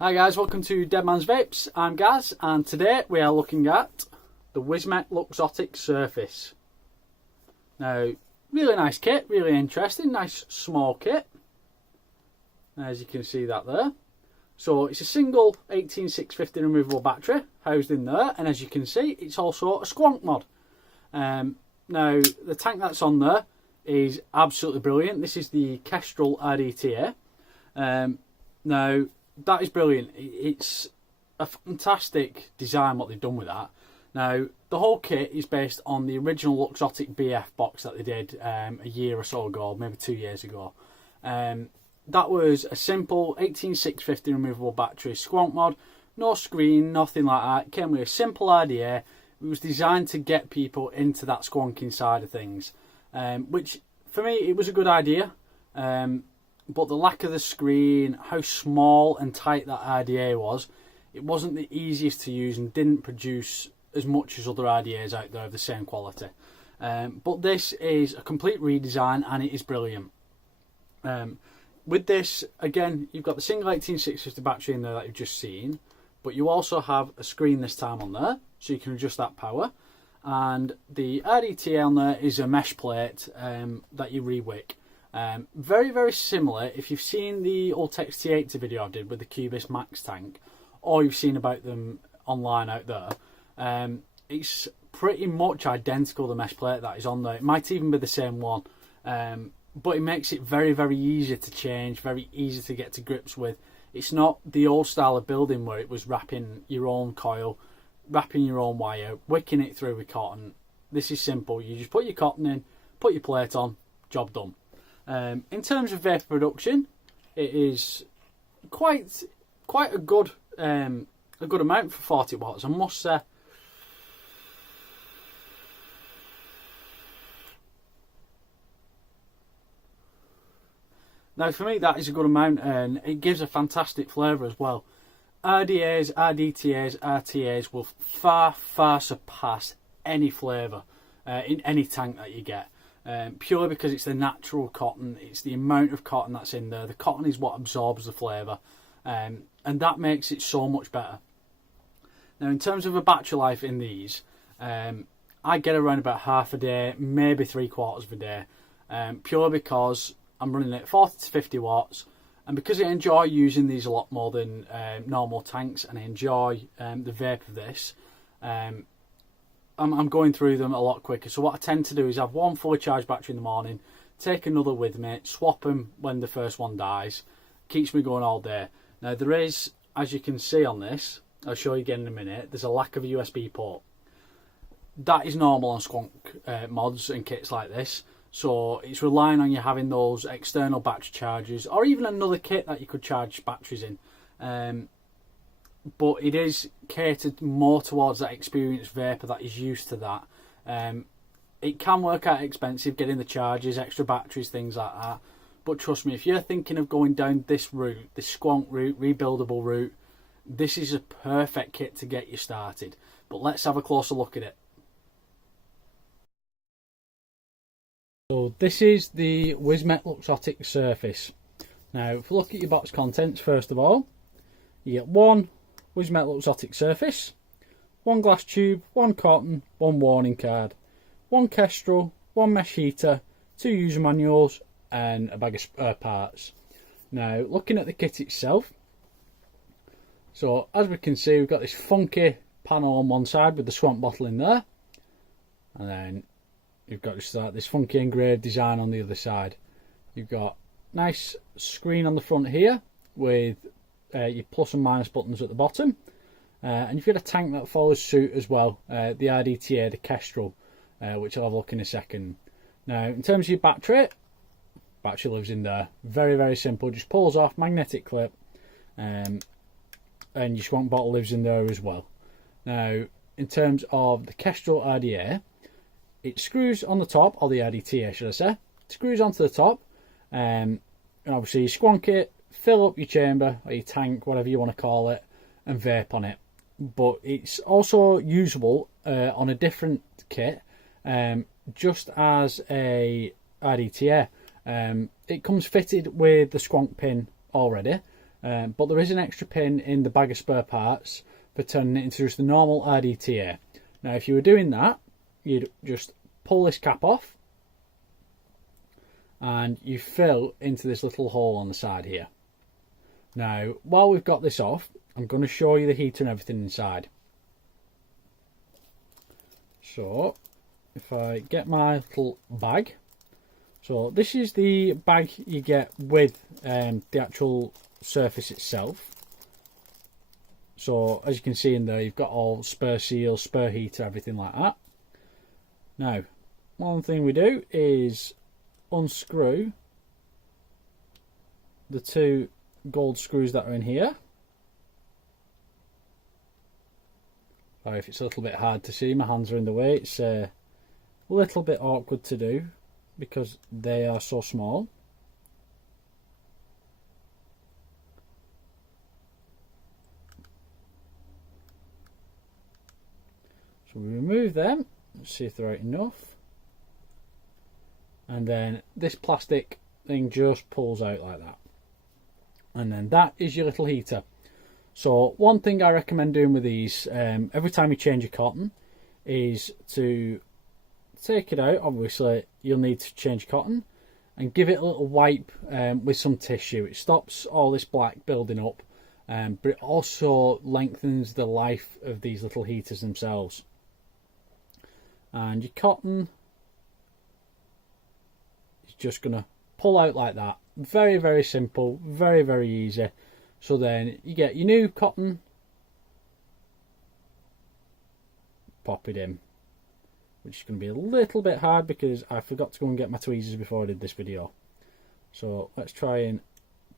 Hi guys, welcome to Dead Man's Vapes. I'm Gaz, and today we are looking at the Wismec Luxotic Surface. Now, really nice kit, really interesting, nice small kit. As you can see that there. So it's a single 18650 removable battery housed in there, and as you can see, it's also a Squonk mod. Now, the tank that's on there is absolutely brilliant. This is the Kestrel RDTA. Now, that is brilliant. It's a fantastic design what they've done with that. Now, the whole kit is based on the original Luxotic BF box that they did a year or so ago, maybe 2 years ago. That was a simple 18650 removable battery Squonk mod, no screen, nothing like that. It came with a simple idea. It was designed to get people into that squonking side of things, which for me it was a good idea. But the lack of the screen, how small and tight that RDA was, it wasn't the easiest to use and didn't produce as much as other RDAs out there of the same quality. But this is a complete redesign and it is brilliant. With this, again, you've got the single 18650 battery in there that you've just seen, but you also have a screen this time on there, so you can adjust that power. And the RDTA on there is a mesh plate that you re-wick. Very, very similar. If you've seen the Ultex T80 video I did with the Cubis Max tank, or you've seen about them online out there, it's pretty much identical, the mesh plate that is on there. It might even be the same one, but it makes it very, very easy to change, very easy to get to grips with. It's not the old style of building where it was wrapping your own coil, wrapping your own wire, wicking it through with cotton. This is simple. You just put your cotton in, put your plate on, job done. In terms of vapor production, it is quite a good amount for 40 watts, I must say. Now, for me, that is a good amount, and it gives a fantastic flavour as well. RDAs, RDTAs, RTAs will far, far surpass any flavour in any tank that you get. Purely because it's the natural cotton, it's the amount of cotton that's in there. The cotton is what absorbs the flavour, and that makes it so much better. Now, in terms of a battery life in these, I get around about half a day, maybe 3/4 of a day, purely because I'm running at 40 to 50 watts, and because I enjoy using these a lot more than normal tanks, and I enjoy the vape of this, I'm going through them a lot quicker. So what I tend to do is have one fully charged battery in the morning, take another with me, swap them when the first one dies. Keeps me going all day. Now there is, as you can see on this, I'll show you again in a minute, there's a lack of a USB port. That is normal on Squonk mods and kits like this. So it's relying on you having those external battery chargers, or even another kit that you could charge batteries in. But it is catered more towards that experienced vapor that is used to that. It can work out expensive getting the chargers, extra batteries, things like that. But trust me, if you're thinking of going down this route, this Squonk route, rebuildable route, this is a perfect kit to get you started. But let's have a closer look at it. So this is the Wismec Luxotic Surface. Now, if we look at your box contents, first of all, you get one Wismec Luxotic Surface, one glass tube, one cotton, one warning card, one Kestrel, one mesh heater, two user manuals, and a bag of spare parts. Now, looking at the kit itself, so as we can see, we've got this funky panel on one side with the Squonk bottle in there, and then you've got this funky engraved design on the other side. You've got nice screen on the front here with your plus and minus buttons at the bottom, and you've got a tank that follows suit as well, the RDTA, the Kestrel, which I'll have a look in a second. Now, in terms of your battery lives in there. Very, very simple. Just pulls off, magnetic clip, and your Squonk bottle lives in there as well. Now, in terms of the Kestrel RDA, it screws on the top, or the RDTA should I say, it screws onto the top, and obviously you squonk it, fill up your chamber or your tank, whatever you want to call it, and vape on it. But it's also usable on a different kit, just as a RDTA. It comes fitted with the Squonk pin already, but there is an extra pin in the bag of spare parts for turning it into just the normal RDTA. Now if you were doing that, you'd just pull this cap off and you fill into this little hole on the side here. Now while we've got this off, I'm going to show you the heater and everything inside. So if I get my little bag, so this is the bag you get with the actual surface itself. So as you can see in there, you've got all spare seals, spare heater, everything like that. Now one thing we do is unscrew the two gold screws that are in here. Sorry if it's a little bit hard to see, my hands are in the way. It's a little bit awkward to do because they are so small. So we remove them, let's see if they're right enough. And then this plastic thing just pulls out like that. And then that is your little heater. So one thing I recommend doing with these, every time you change your cotton, is to take it out. Obviously you'll need to change cotton and give it a little wipe with some tissue. It stops all this black building up, but it also lengthens the life of these little heaters themselves. And your cotton is just going to pull out like that. Very, very simple, very, very easy. So then you get your new cotton, pop it in, which is going to be a little bit hard because I forgot to go and get my tweezers before I did this video. So let's try and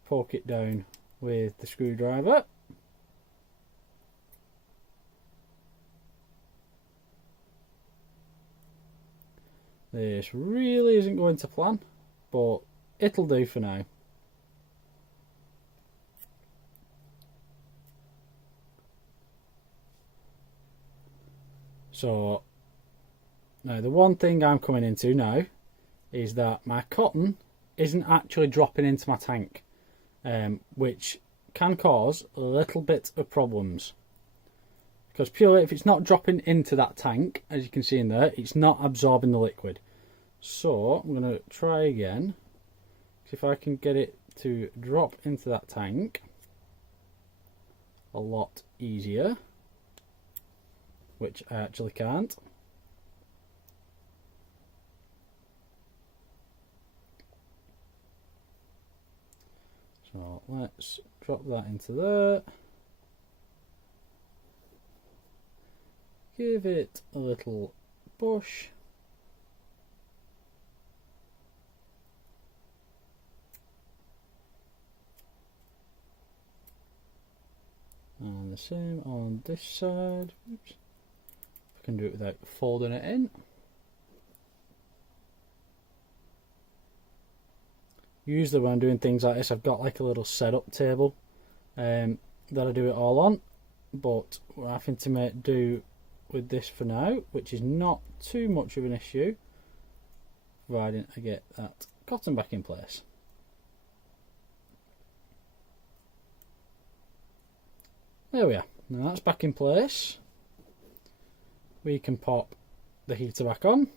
poke it down with the screwdriver. This really isn't going to plan, but it'll do for now. So now the one thing I'm coming into now is that my cotton isn't actually dropping into my tank, which can cause a little bit of problems. Because purely if it's not dropping into that tank, as you can see in there, it's not absorbing the liquid. So I'm going to try again. See if I can get it to drop into that tank a lot easier, which I actually can't. So let's drop that into there. Give it a little push. And the same on this side. Oops. I can do it without folding it in. Usually when I'm doing things like this, I've got like a little setup table that I do it all on, but we're having to make do with this for now, which is not too much of an issue, providing I get that cotton back in place. There we are. Now that's back in place. We can pop the heater back on.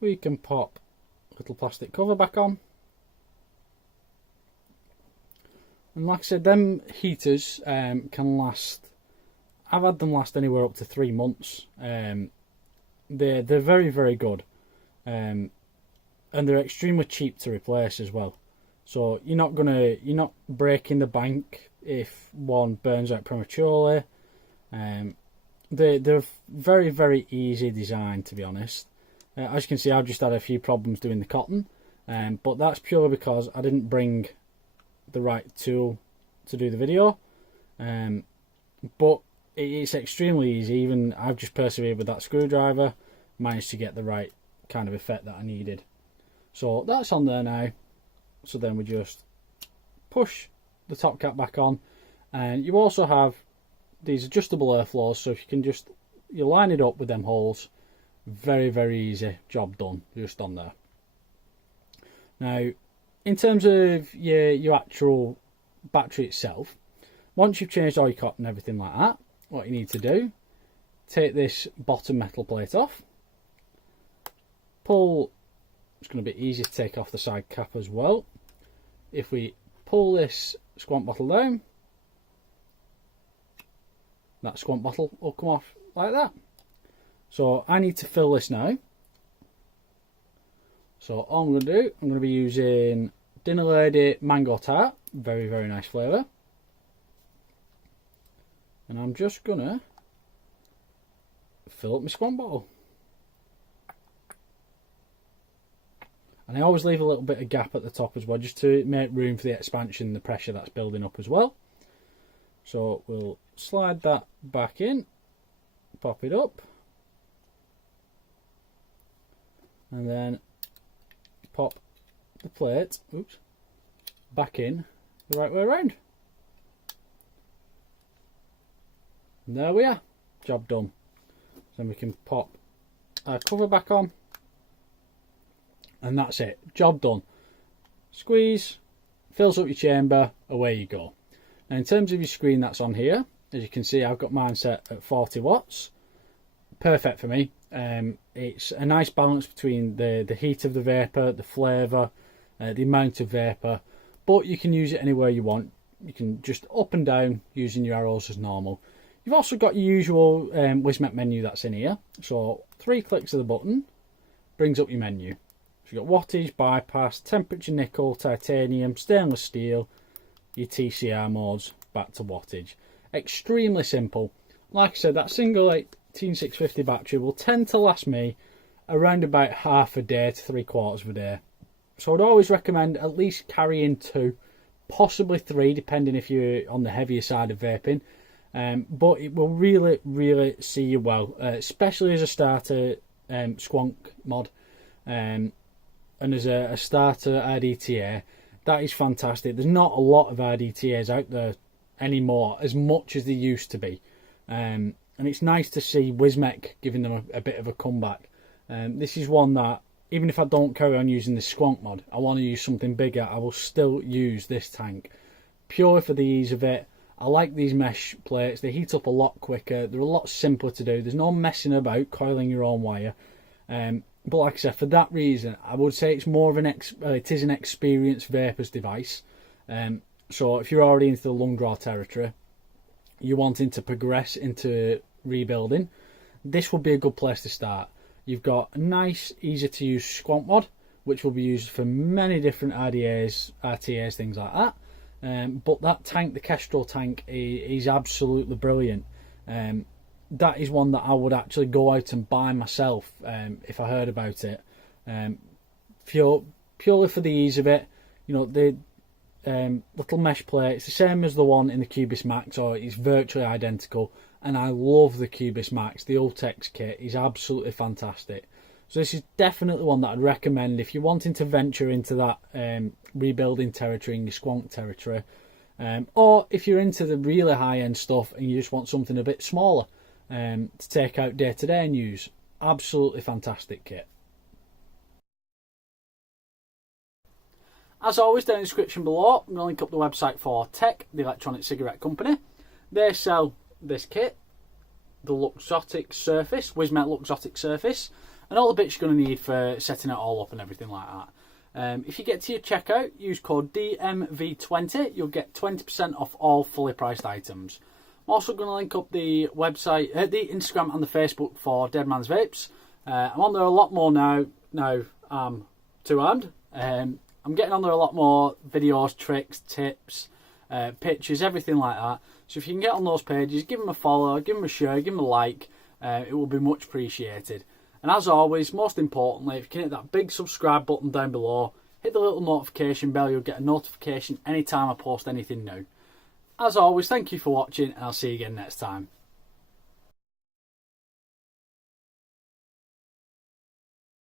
We can pop a little plastic cover back on. And like I said, them heaters can last, I've had them last anywhere up to 3 months. They're very, very good. And they're extremely cheap to replace as well. So you're not breaking the bank if one burns out prematurely. They're very, very easy design, to be honest. As you can see, I've just had a few problems doing the cotton, but that's purely because I didn't bring the right tool to do the video. But it's extremely easy. Even I've just persevered with that screwdriver, managed to get the right kind of effect that I needed. So that's on there now. So then we just push the top cap back on, and you also have these adjustable airflows, so if you can just line it up with them holes, very, very easy, job done, just on there. Now, in terms of your actual battery itself, once you've changed all your cotton and everything like that, what you need to do, take this bottom metal plate off, pull, it's going to be easy to take off the side cap as well. If we pull this Squonk bottle down, that Squonk bottle will come off like that. So I need to fill this now. So all I'm going to do, I'm going to be using Dinner Lady Mango Tart, very, very nice flavour. And I'm just going to fill up my Squonk bottle. And I always leave a little bit of gap at the top as well, just to make room for the expansion, the pressure that's building up as well. So we'll slide that back in, pop it up, and then pop the plate, oops, back in the right way around. And there we are, job done. Then we can pop our cover back on, and that's it, job done. Squeeze, fills up your chamber, away you go. Now in terms of your screen that's on here, as you can see I've got mine set at 40 watts. Perfect for me. It's a nice balance between the heat of the vapour, the flavour, the amount of vapour, but you can use it anywhere you want. You can just up and down using your arrows as normal. You've also got your usual Wismec menu that's in here. So 3 clicks of the button brings up your menu. So you've got wattage, bypass, temperature, nickel, titanium, stainless steel, your TCR modes, back to wattage. Extremely simple. Like I said, that single 18650 battery will tend to last me around about half a day to 3/4 of a day. So I'd always recommend at least carrying 2, possibly 3, depending if you're on the heavier side of vaping. But it will really, really see you well, especially as a starter Squonk mod. And as a starter RDTA, that is fantastic. There's not a lot of RDTAs out there anymore, as much as there used to be. And it's nice to see Wismec giving them a bit of a comeback. This is one that, even if I don't carry on using this Squonk mod, I want to use something bigger, I will still use this tank. Purely for the ease of it. I like these mesh plates, they heat up a lot quicker, they're a lot simpler to do, there's no messing about, coiling your own wire. But like I said, for that reason, I would say it's more of it is an experienced Vapez device. So if you're already into the long draw territory, you're wanting to progress into rebuilding, this will be a good place to start. You've got a nice, easy to use Squonk mod, which will be used for many different RDAs, RTAs, things like that. But that tank, the Kestrel tank, is absolutely brilliant. That is one that I would actually go out and buy myself if I heard about it. Purely for the ease of it. You know, the little mesh plate, it's the same as the one in the Cubis Max, or it's virtually identical. And I love the Cubis Max. The Ultex kit is absolutely fantastic. So this is definitely one that I'd recommend if you're wanting to venture into that rebuilding territory, in your Squonk territory. Or if you're into the really high-end stuff and you just want something a bit smaller to take out day-to-day and use. Absolutely fantastic kit. As always, down in the description below, I'm going to link up the website for Tech, the electronic cigarette company. They sell this kit, the Luxotic Surface, Wismec Luxotic Surface, and all the bits you're going to need for setting it all up and everything like that. If you get to your checkout, use code DMV20, you'll get 20% off all fully priced items. I'm also going to link up the website, the Instagram and the Facebook for Dead Man's Vapes. I'm on there a lot more now I'm two-armed. I'm getting on there a lot more videos, tricks, tips, pictures, everything like that. So if you can get on those pages, give them a follow, give them a share, give them a like. It will be much appreciated. And as always, most importantly, if you can hit that big subscribe button down below, hit the little notification bell, you'll get a notification anytime I post anything new. As always, thank you for watching, and I'll see you again next time.